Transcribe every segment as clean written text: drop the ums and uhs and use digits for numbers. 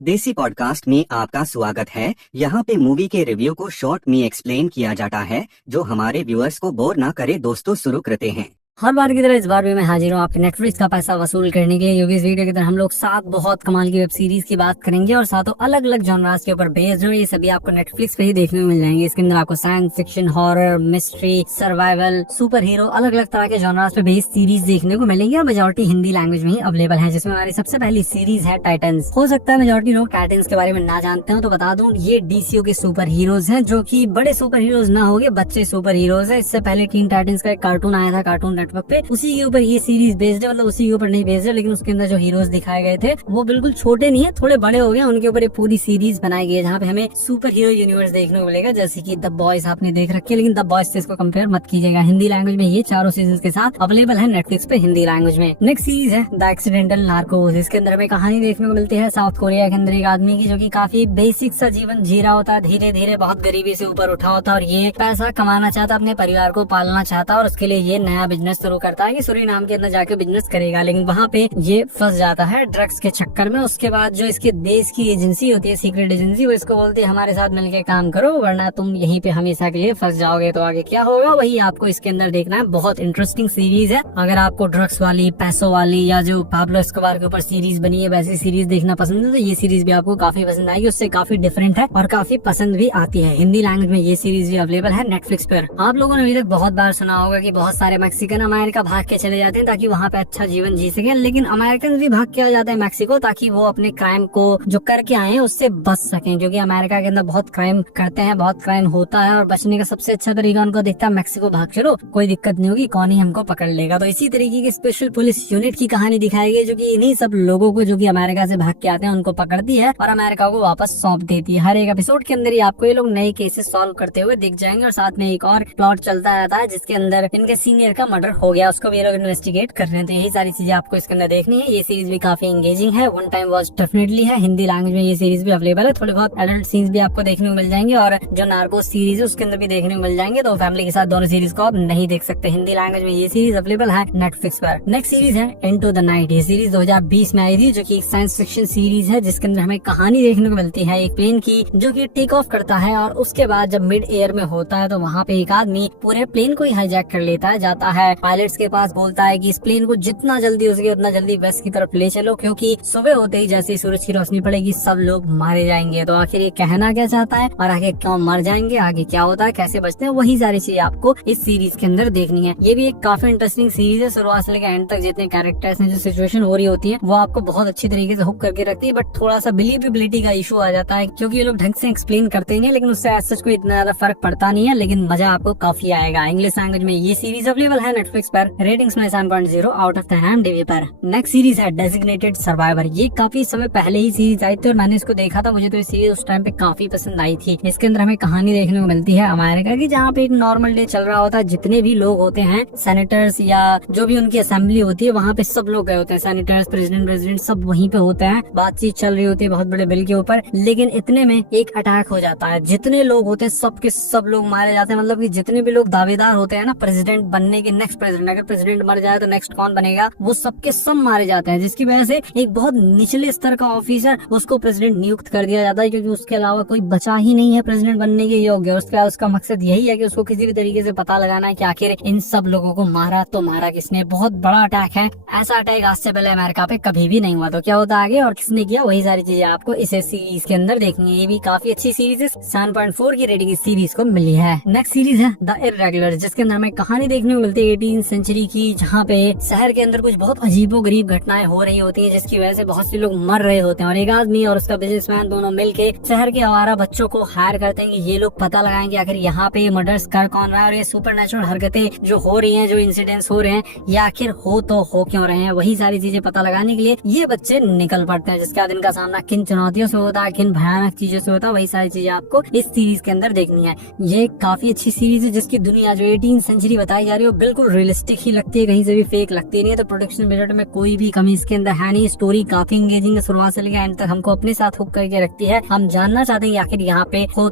देसी पॉडकास्ट में आपका स्वागत है। यहाँ पे मूवी के रिव्यू को शॉर्ट में एक्सप्लेन किया जाता है जो हमारे व्यूअर्स को बोर ना करे। दोस्तों शुरू करते हैं। हर बार की तरह इस बार भी मैं हाजिर हूँ आपके नेटफ्लिक्स का पैसा वसूल करने के लिए, क्योंकि इस वीडियो के अंदर हम लोग 7 बहुत कमाल की वेब सीरीज की बात करेंगे और सातों अलग अलग जॉनरास के ऊपर बेस्ड हो। ये सभी आपको नेटफ्लिक्स पे ही देखने को मिल जाएंगे। इसके अंदर आपको science fiction, horror, mystery, survival, super hero, अलग अलग तरह के जॉनरास पे बेस्ड सीरीज देखने को मिलेंगी और मेजॉरिटी हिंदी लैंग्वेज में ही अवेलेबल है, जिसमें हमारी सबसे पहली सीरीज है टाइटन्स। हो सकता है मेजॉरिटी लोग टाइटन्स के बारे में ना जानते हो, तो बता दूं ये डीसीयू के सुपर हीरोज हैं, जो कि बड़े सुपर हीरोज ना होंगे, बच्चे सुपर हीरोज हैं। इससे पहले टीन टाइटन्स का एक कार्टून आया था कार्टून नेटवर्क पे, उसी के ऊपर ये सीरीज बेस्ड है। मतलब उसी के ऊपर नहीं बेस्ड है, लेकिन उसके अंदर जो हीरोज दिखाए गए थे वो बिल्कुल छोटे नहीं है, थोड़े बड़े हो गए। उनके ऊपर एक पूरी सीरीज बनाई गई है जहाँ पे हमें सुपर हीरो यूनिवर्स देखने को मिलेगा, जैसे कि द बॉयज आपने देख रखी है, लेकिन द बॉयज से इसको कंपेयर मत कीजिएगा। हिंदी लैंग्वेज में ये चारों सीजन के साथ अवेलेबल है नेटफ्लिक्स पे हिंदी लैंग्वेज में। नेक्स्ट सीरीज है द एक्सीडेंटल नार्कोस। इसके अंदर हमें कहानी देखने को मिलती है साउथ कोरिया के अंदर एक आदमी की, जो की काफी बेसिक सा जीवन जी रहा होता है, धीरे धीरे बहुत गरीबी से ऊपर उठा होता है और ये पैसा कमाना चाहता, अपने परिवार को पालना चाहता, और उसके लिए ये नया बिजनेस शुरू करता है कि सूरीनाम के अंदर जाके बिजनेस करेगा। लेकिन वहाँ पे ये फंस जाता है ड्रग्स के चक्कर में। उसके बाद जो इसके देश की एजेंसी होती है, सीक्रेट एजेंसी, वो इसको बोलती है हमारे साथ मिलके काम करो वरना तुम यहीं पे हमेशा के लिए फंस जाओगे। तो आगे क्या होगा वही आपको इसके अंदर देखना है। बहुत इंटरेस्टिंग सीरीज है। अगर आपको ड्रग्स वाली, पैसों वाली, या जो पाब्लो एस्कोबार के ऊपर सीरीज बनी है वैसी सीरीज देखना पसंद है, तो ये सीरीज भी आपको काफी पसंद आएगी। उससे काफी डिफरेंट है और काफी पसंद भी आती है। हिंदी लैंग्वेज में ये सीरीज भी अवेलेबल है नेटफ्लिक्स पर। आप लोगों ने अभी तक बहुत बार सुना होगा कि बहुत सारे मैक्सिकन अमेरिका भाग के चले जाते हैं ताकि वहाँ पे अच्छा जीवन जी सके, लेकिन अमेरिकन भी भाग के आ जाते हैं मैक्सिको ताकि वो अपने क्राइम को जो करके आए हैं उससे बच सकें, क्योंकि अमेरिका के अंदर बहुत क्राइम करते हैं, बहुत क्राइम होता है और बचने का सबसे अच्छा तरीका उनको दिखता है मैक्सिको भाग चलो, कोई दिक्कत नहीं होगी, कौन ही हमको पकड़ लेगा। तो इसी तरीके की स्पेशल पुलिस यूनिट की कहानी दिखाई गई, जो कि इन्हीं सब लोगों को जो कि अमेरिका से भाग के आते हैं उनको पकड़ती है और अमेरिका को वापस सौंप देती है। हर एक एपिसोड के अंदर ही आपको ये लोग नए केसेस सॉल्व करते हुए दिख जाएंगे और साथ में एक और प्लॉट चलता रहता है जिसके अंदर इनके सीनियर का मर्डर हो गया, उसको भी ये लोग इन्वेस्टिगेट कर रहे हैं। तो यही सारी चीजें आपको इसके अंदर देखनी है। ये सीरीज भी काफी एंगेजिंग है, वन टाइम वॉच डेफिनेटली है। हिंदी लैंग्वेज में ये सीरीज भी अवेलेबल है। थोड़े बहुत एडल्ट सीन्स भी आपको देखने को मिल जाएंगे और जो नार्कोस सीरीज है उसके अंदर भी देखने को मिल जाएंगे। तो फैमिली के साथ दोनों सीरीज को आप नहीं देख सकते। हिंदी लैंग्वेज में ये सीरीज अवेलेबल है नेटफ्लिक्स पर। नेक्स्ट सीरीज है इनटू द नाइट। ये सीरीज 2020 में आई थी, जो की एक साइंस फिक्शन सीरीज है जिसके अंदर हमें कहानी देखने को मिलती है एक प्लेन की, जो की टेक ऑफ करता है और उसके बाद जब मिड एयर में होता है तो वहाँ पे एक आदमी पूरे प्लेन को ही हाईजैक कर लेता है, जाता है पायलट्स के पास, बोलता है कि इस प्लेन को जितना जल्दी हो सके उतना जल्दी वेस्ट की तरफ ले चलो, क्योंकि सुबह होते ही जैसे सूरज की रोशनी पड़ेगी सब लोग मारे जाएंगे। तो आखिर ये कहना क्या चाहता है और आगे क्यों मर जाएंगे, आगे क्या होता है, कैसे बचते हैं, वही सारी चीजें आपको इस सीरीज के अंदर देखनी है। ये भी एक काफी इंटरेस्टिंग सीरीज है। शुरुआत से लेकर एंड तक जितने कैरेक्टर्स हैं, जो सिचुएशन हो रही होती है वो आपको बहुत अच्छी तरीके से हुक करके रखती है। बट थोड़ा सा बिलीवेबिलिटी का इशू आ जाता है, क्योंकि ये लोग ढंग से एक्सप्लेन करते नहीं है, लेकिन उससे ऐसा कोई इतना ज्यादा फर्क पड़ता नहीं है, लेकिन मजा आपको काफी आएगा। इंग्लिश लैंग्वेज में ये सीरीज अवेलेबल है नेटफ्लिक्स पर। रेटिंग्स में 7.0 आउट ऑफ 10 IMDb पर। नेक्स्ट सीरीज है डेजिग्नेटेड सर्वाइवर। ये काफी समय पहले ही सीरीज आई थी और मैंने इसको देखा था। मुझे तो ये सीरीज उस टाइम पे काफी पसंद आई थी। इसके अंदर हमें कहानी देखने को मिलती है अमेरिका की, जहाँ पे एक नॉर्मल डे चल रहा होता है। जितने भी लोग होते हैं, सेनेटर्स या जो भी उनकी असेंबली होती है, वहाँ पे सब लोग गए होते हैं। सेनेटर्स, प्रेसिडेंट सब वहीं पे होते हैं। बातचीत चल रही होती है बहुत बड़े बिल के ऊपर, लेकिन इतने में एक अटैक हो जाता है। जितने लोग होते हैं सब के सब लोग मारे जाते हैं। मतलब कि जितने भी लोग दावेदार होते हैं ना प्रेसिडेंट बनने के, नेक्स्ट प्रेसिडेंट, अगर प्रेसिडेंट मर जाए तो नेक्स्ट कौन बनेगा, वो सबके सब मारे जाते हैं। जिसकी वजह से एक बहुत निचले स्तर का ऑफिसर, उसको प्रेसिडेंट नियुक्त कर दिया जाता है, क्योंकि उसके अलावा कोई बचा ही नहीं है प्रेसिडेंट बनने के योग्य। उसका मकसद यही है कि उसको किसी भी तरीके से पता लगाना है कि आखिर इन सब लोगों को मारा तो मारा किसने। बहुत बड़ा अटैक है। ऐसा अटैक आज से पहले अमेरिका पे कभी भी नहीं हुआ। तो क्या होता आगे और किसने किया, वही सारी चीजें आपको इस सीरीज के अंदर देखनी है। ये भी काफी अच्छी सीरीज है। 7.4 की रेटिंग इस सीरीज को मिली है। नेक्स्ट सीरीज है द इर्रेगुलर, जिसके अंदर हमें कहानी देखने को मिलती है 18th सेंचुरी की, जहाँ पे शहर के अंदर कुछ बहुत अजीबोगरीब घटनाएं हो रही होती है, जिसकी वजह से बहुत से लोग मर रहे होते हैं। और एक आदमी और उसका बिजनेसमैन दोनों मिलके शहर के आवारा बच्चों को हायर करते हैं कि ये लोग पता लगाएंगे आखिर यहाँ पे मर्डर्स कर कौन रहा है और ये सुपरनैचुरल हरकतें जो हो रही हैं, जो इंसिडेंट्स हो रहे हैं, ये आखिर हो तो हो क्यों रहे हैं। वही सारी चीजें पता लगाने के लिए ये बच्चे निकल पड़ते हैं, जिसके बाद इनका सामना किन चुनौतियों से होता है, किन भयानक चीजों से होता है, वही सारी चीजें आपको इस सीरीज के अंदर देखनी है। ये काफी अच्छी सीरीज है, जिसकी दुनिया जो 18th सेंचुरी बताई जा रही है बिल्कुल रियलिस्टिक ही लगती है, कहीं से भी फेक लगती नहीं है। तो प्रोडक्शन बजट में कोई भी कमी इसके अंदर है नहीं। स्टोरी काफी एंगेजिंग है, शुरुआत से लेकर एंड तक हमको अपने साथ हुक करके रखती है। हम जानना चाहते हैं आखिर यहाँ पे हो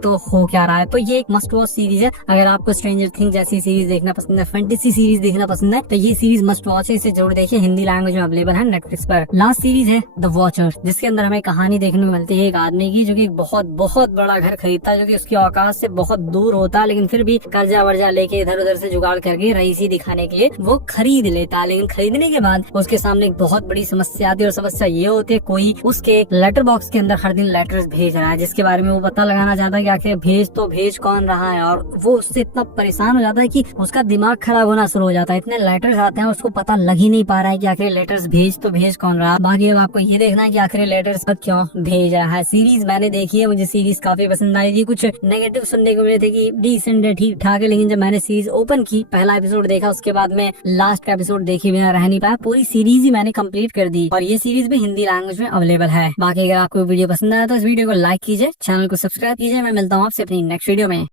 क्या रहा है। तो ये एक मस्ट वॉच सीरीज है। अगर आपको स्ट्रेंजर थिंग्स जैसी सीरीज देखना पसंद है, फैंटेसी सीरीज देखना पसंद है, तो ये सीरीज मस्ट वॉच है। इसे जरूर देखिए, हिंदी लैंग्वेज में अवेलेबल है नेटफ्लिक्स पर। लास्ट सीरीज है द वॉचर, जिसके अंदर हमें कहानी देखने को मिलती है एक आदमी की जो कि बहुत बहुत बड़ा घर खरीदता है, जो कि उसकी औकात से बहुत दूर होता है, लेकिन फिर भी कर्जा वर्जा लेके इधर उधर से जुगाड़ करके रईसी दिखाने के लिए वो खरीद लेता है। लेकिन खरीदने के बाद उसके सामने एक बहुत बड़ी समस्या आती है, और समस्या ये होती है कोई उसके लेटर बॉक्स के अंदर हर दिन लेटर्स भेज रहा है, जिसके बारे में वो पता लगाना चाहता है कि आखिर भेज कौन रहा है। और वो उससे इतना परेशान हो जाता है कि उसका दिमाग खराब होना शुरू हो जाता है। इतने लेटर्स आते हैं, उसको पता लग ही नहीं पा रहा है कि आखिर लेटर्स भेज कौन रहा। बाकी अब आपको ये देखना है कि आखिर लेटर्स क्यों भेज रहा है। सीरीज मैंने देखी है, मुझे सीरीज काफी पसंद आई थी। कुछ नेगेटिव सुनने को मिले थे कि डिसेंट है, ठीक ठाक है, लेकिन जब मैंने सीरीज ओपन की, पहला एपिसोड देखा, उसके बाद में लास्ट का एपिसोड देखे बिना रह नहीं पाया। पूरी सीरीज ही मैंने कंप्लीट कर दी, और ये सीरीज भी हिंदी लैंग्वेज में अवेलेबल है। बाकी अगर आपको वीडियो पसंद आया तो इस वीडियो को लाइक कीजिए, चैनल को सब्सक्राइब कीजिए। मैं मिलता हूँ आपसे अपनी नेक्स्ट वीडियो में।